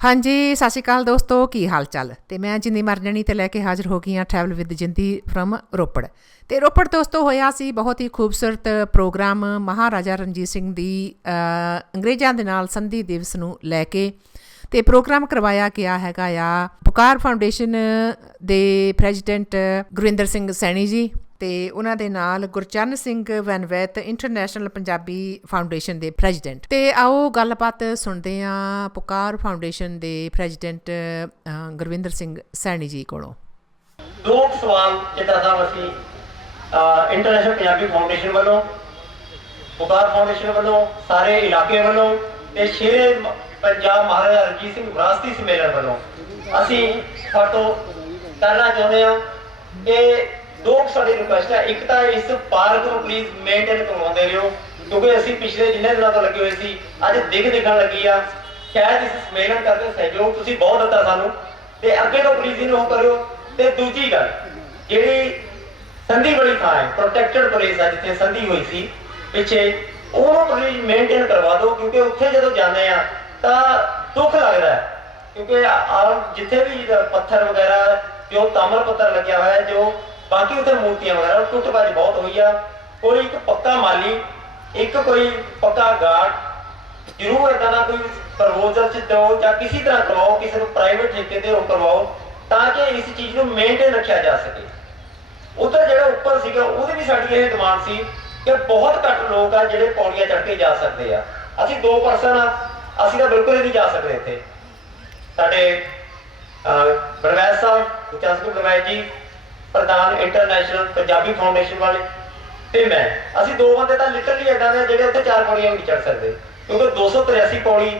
ਹਾਂਜੀ, ਸਤਿ ਸ਼੍ਰੀ ਅਕਾਲ ਦੋਸਤੋ, ਕੀ ਹਾਲ ਚਾਲ ਤੇ ਮੈਂ ਜਿੰਦੀ ਮਰਜਣੀ ਤੇ ਲੈ ਕੇ ਹਾਜ਼ਰ ਹੋ ਗਈ ਹਾਂ travel with Jindi from Ropar. ਤੇ ਰੋਪੜ ਦੋਸਤੋ, ਹੋਇਆ ਸੀ ਬਹੁਤ ਹੀ ਖੂਬਸੂਰਤ ਪ੍ਰੋਗਰਾਮ ਮਹਾਰਾਜਾ ਰਣਜੀਤ ਸਿੰਘ ਦੀ ਅੰਗਰੇਜ਼ਾਂ ਦੇ ਨਾਲ ਸੰਧੀ ਦਿਵਸ ਨੂੰ ਲੈ ਕੇ। ਤੇ ਪ੍ਰੋਗਰਾਮ ਕਰਵਾਇਆ ਗਿਆ ਹੈਗਾ ਆ ਪੁਕਾਰ ਫਾਊਂਡੇਸ਼ਨ ਦੇ ਪ੍ਰੈਜ਼ੀਡੈਂਟ ਗੁਰਿੰਦਰ ਸਿੰਘ ਸੈਣੀ ਜੀ। ਤੇ ਉਹਨਾਂ ਦੇ ਨਾਲ ਗੁਰਚਰਨ ਸਿੰਘ ਵੈਨਵੈਤ ਇੰਟਰਨੈਸ਼ਨਲ ਪੰਜਾਬੀ ਫਾਊਂਡੇਸ਼ਨ ਦੇ ਪ੍ਰੈਜ਼ੀਡੈਂਟ ਤੇ ਆਓ ਗੱਲਬਾਤ ਸੁਣਦੇ ਹਾਂ ਪੁਕਾਰ ਫਾਊਂਡੇਸ਼ਨ ਦੇ ਪ੍ਰੈਜ਼ੀਡੈਂਟ ਗੁਰਵਿੰਦਰ ਸਿੰਘ ਸੈਣੀ ਜੀ ਕੋਲੋਂ। ਦੋ ਸਵਾਲ ਜਿਹੜਾ ਸਾਹਿਬ ਅਸੀਂ ਇੰਟਰਨੈਸ਼ਨਲ ਪੰਜਾਬੀ ਫਾਊਂਡੇਸ਼ਨ ਵੱਲੋਂ, ਪੁਕਾਰ ਫਾਊਂਡੇਸ਼ਨ ਵੱਲੋਂ, ਸਾਰੇ ਇਲਾਕੇ ਵੱਲੋਂ ਤੇ ਸ਼ੇਰੇ ਪੰਜਾਬ ਮਹਾਰਾਜਾ ਰਣਜੀਤ ਸਿੰਘ ਵਿਰਾਸਤੀ ਸੰਮੇਲਨ ਵੱਲੋਂ ਅਸੀਂ ਫੋਟੋ ਕਰਨਾ ਚਾਹੁੰਦੇ ਹਾਂ। ਕਿ ਦੋ ਸਾਡੀ ਰਿਕੁਐਸਟ ਹੈ। ਇੱਕ ਤਾਂ ਇਸ ਪਾਰਕ ਨੂੰ ਪਲੀਜ਼ ਮੇਨਟੇਨ ਕਰਵਾਉਂਦੇ ਰਹੋ। ਕਿਉਂਕਿ ਅਸੀਂ ਪਿਛਲੇ ਜਿੰਨੇ ਦਿਨਾਂ ਤੋਂ ਲੱਗੇ ਹੋਏ ਸੀ, ਅੱਜ ਦਿਖ ਦਿਖਣ ਲੱਗੀ ਆ। ਸ਼ਾਇਦ ਇਸ ਸੰਮੇਲਨ ਕਰਕੇ ਸਹਿਯੋਗ ਤੁਸੀਂ ਬਹੁਤ ਦਿੱਤਾ ਸਾਨੂੰ। ਤੇ ਅੱਗੇ ਤੋਂ ਪਲੀਜ਼ ਇਹਨੂੰ ਕਰਿਓ। ਤੇ ਦੂਜੀ ਗੱਲ, ਜਿਹੜੀ ਸੰਧੀ ਵਾਲੀ ਥਾਂ ਹੈ ਪ੍ਰੋਟੈਕਟਡ ਪਲੇਸ ਹੈ ਜਿੱਥੇ ਸੰਧੀ ਹੋਈ ਸੀ, ਪਿੱਛੇ, ਉਹਨੂੰ ਪਲੀਜ਼ ਮੇਨਟੇਨ ਕਰਵਾ ਦਿਓ। ਕਿਉਂਕਿ ਉੱਥੇ ਜਦੋਂ ਜਾਂਦੇ ਆ, ਤਾਂ ਦੁੱਖ ਲੱਗਦਾ ਹੈ। ਕਿਉਂਕਿ ਜਿੱਥੇ ਵੀ ਪੱਥਰ ਵਗੈਰਾ, ਜੋ ਤਾਮਰ ਪੱਥਰ ਲੱਗਿਆ ਹੋਇਆ ਹੈ, ਜੋ ਬਾਕੀ ਉੱਥੇ ਮੂਰਤੀਆਂ ਵਗੈਰਾ, ਉਹ ਬਹੁਤ ਹੋਈ ਆ। ਕੋਈ ਇੱਕ ਪੱਕਾ ਮਾਲੀ, ਇੱਕ ਕੋਈ ਪੱਕਾ ਗਾਰਡ ਜ਼ਰੂਰ ਇਦਾਂ ਦਾ ਕੋਈ ਪ੍ਰਪੋਜ਼ਲ ਚ ਦਿਓ ਜਾਂ ਕਿਸੇ ਤਰ੍ਹਾਂ ਕਰਵਾਓ, ਕਿਸੇ ਨੂੰ ਪ੍ਰਾਈਵੇਟ ਠੇਕੇ ਤੇ ਉਹ ਕਰਵਾਓ, ਤਾਂ ਕਿ ਇਸ ਚੀਜ਼ ਨੂੰ ਮੇਨਟੇਨ ਰੱਖਿਆ ਜਾ ਸਕੇ। ਉਧਰ ਜਿਹੜਾ ਉੱਪਰ ਸੀਗਾ, ਉਹਦੇ ਵੀ ਸਾਡੀ ਇਹ ਡਿਮਾਂਡ ਸੀ ਕਿ ਬਹੁਤ ਘੱਟ ਲੋਕ ਆ ਜਿਹੜੇ ਪੌੜੀਆਂ ਚੜ੍ਹ ਕੇ ਜਾ ਸਕਦੇ ਆ। ਅਸੀਂ ਦੋ ਪਰਸਨ ਆ, ਅਸੀਂ ਤਾਂ ਬਿਲਕੁਲ ਹੀ ਨਹੀਂ ਜਾ ਸਕਦੇ ਇੱਥੇ। ਸਾਡੇ ਬਰਵੈਸ ਸਾਹਿਬ, ਗੁਰਚਰਨ ਸਿੰਘ ਬਰਵੈਸ ਜੀ ਪ੍ਰਧਾਨ ਇੰਟਰਨੈਸ਼ਨਲ ਪੰਜਾਬੀ ਫਾਊਂਡੇਸ਼ਨ ਵਾਲੇ ਤੇ ਮੈਂ। ਅਸੀਂ ਦੋ ਬੰਦੇ ਤਾਂ ਲਿਟਰਲੀ ਏਦਾਂ ਦੇ ਜਿਹੜੇ ਉੱਥੇ ਚਾਰ ਪੌੜੀਆਂ ਵੀ ਨਹੀਂ ਚੜ੍ਹ ਸਕਦੇ। ਕਿਉਂਕਿ 283 ਪੌੜੀ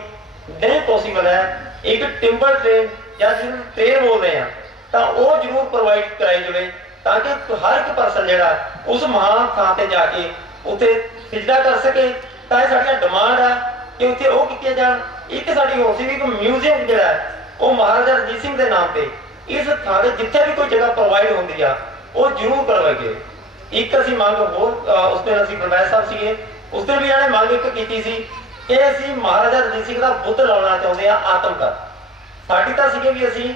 ਨਹੀਂ ਪੋਸੀਬਲ ਹੈ। ਇੱਕ ਟਿੰਬਰ ਟ੍ਰੇਨ ਜਾਂ ਜਿਹਨੂੰ ਟ੍ਰੇਨ ਬੋਲਦੇ ਆ, ਤਾਂ ਉਹ ਜ਼ਰੂਰ ਪ੍ਰੋਵਾਈਡ ਕਰਾਈ ਜਾਵੇ ਤਾਂ ਕਿ ਹਰ ਇੱਕ ਪਰਸਨ ਜਿਹੜਾ ਉਸ ਮਹਾਨ ਥਾਂ ਤੇ ਜਾ ਕੇ ਉੱਥੇ ਸਿਜਦਾ ਕਰ ਸਕੇ। ਤਾਂ ਇਹ ਸਾਡੀਆਂ ਡਿਮਾਂਡ ਆ ਕਿ ਉੱਥੇ ਉਹ ਕੀਤੀਆਂ ਜਾਣ। ਇੱਕ ਸਾਡੀ ਹੋਰ ਸੀ ਵੀ ਇੱਕ ਮਿਊਜ਼ੀਅਮ ਜਿਹੜਾ, ਉਹ ਮਹਾਰਾਜਾ ਰਣਜੀਤ ਸਿੰਘ ਦੇ ਨਾਮ ਤੇ ਇਸ ਥਾਂ ਤੇ ਜਿੱਥੇ ਵੀ ਕੋਈ ਜਗ੍ਹਾ ਪ੍ਰੋਵਾਈਡ ਹੁੰਦੀ ਆ, ਉਹ ਜ਼ਰੂਰ ਕਰਵਾਈਏ। ਇੱਕ ਅਸੀਂ ਮੰਗ ਹੋਰ ਉਸ ਦਿਨ ਅਸੀਂ ਪ੍ਰੋਫੈਸਰ ਸਾਹਿਬ ਸੀਗੇ, ਉਸ ਦਿਨ ਵੀ ਇਹਨੇ ਮੰਗ ਇੱਕ ਕੀਤੀ ਸੀ ਕਿ ਅਸੀਂ ਮਹਾਰਾਜਾ ਰਣਜੀਤ ਸਿੰਘ ਦਾ ਬੁੱਤ ਲਾਉਣਾ ਚਾਹੁੰਦੇ ਆ ਆਤਮਕਰ ਸਾਡੀ ਤਾਂ ਸੀਗੇ ਵੀ ਅਸੀਂ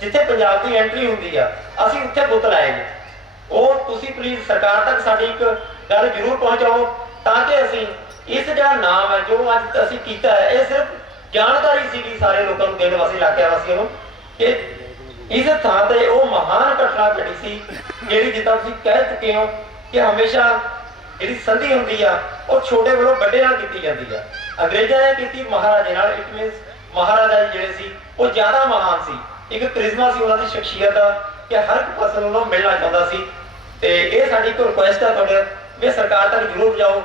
ਜਿੱਥੇ ਪੰਜਾਬ ਦੀ ਐਂਟਰੀ ਹੁੰਦੀ ਆ, ਅਸੀਂ ਉੱਥੇ ਬੁੱਤ ਲਾਏ ਨੇ। ਉਹ ਤੁਸੀਂ ਪਲੀਜ਼ ਸਰਕਾਰ ਤੱਕ ਸਾਡੀ ਇੱਕ ਗੱਲ ਜ਼ਰੂਰ ਪਹੁੰਚਾਓ ਤਾਂ ਕਿ ਅਸੀਂ ਇਸ ਜਿਹੜਾ ਨਾਮ ਹੈ ਜੋ ਅੱਜ ਅਸੀਂ ਕੀਤਾ ਹੈ, ਇਹ ਸਿਰਫ ਜਾਣਕਾਰੀ ਸੀਗੀ ਸਾਰੇ ਲੋਕਾਂ ਨੂੰ ਦੇਣ ਵਾਸਤੇ ਇਲਾਕਿਆਂ ਵਾਸੀਆਂ ਨੂੰ ਕਿ ਇਸ ਥਾਂ ਤੇ ਉਹ ਮਹਾਨ ਘਟਨਾ ਘਟੀ ਸੀ, ਜਿਹੜੀ ਜਿੱਦਾਂ ਤੁਸੀਂ ਕਹਿ ਚੁੱਕੇ ਹੋ ਕਿ ਹਮੇਸ਼ਾ ਜਿਹੜੀ ਸੰਧੀ ਹੁੰਦੀ ਆ, ਉਹ ਛੋਟੇ ਵੱਲੋਂ ਵੱਡੇ ਨਾਲ ਕੀਤੀ ਜਾਂਦੀ ਆ। ਅੰਗਰੇਜ਼ਾਂ ਨੇ ਕੀਤੀ ਮਹਾਰਾਜੇ ਨਾਲ ਇਟ ਮੀਨਸ ਮਹਾਰਾਜਾ ਜੀ ਜਿਹੜੇ ਸੀ, ਉਹ ਜ਼ਿਆਦਾ ਮਹਾਨ ਸੀ। ਇੱਕ ਕ੍ਰਿਸ਼ਮਾ ਸੀ, ਉਹਨਾਂ ਦੀ ਸ਼ਖਸੀਅਤ ਦਾ ਕਿ ਹਰ ਇੱਕ ਪਰਸਨ ਉਹਨੂੰ ਮਿਲਣਾ ਚਾਹੁੰਦਾ ਸੀ। ਤੇ ਇਹ ਸਾਡੀ ਇੱਕ ਰਿਕੁਐਸਟ ਆ ਤੁਹਾਡੇ, ਵੀ ਸਰਕਾਰ ਤੱਕ ਜ਼ਰੂਰ ਜਾਓ।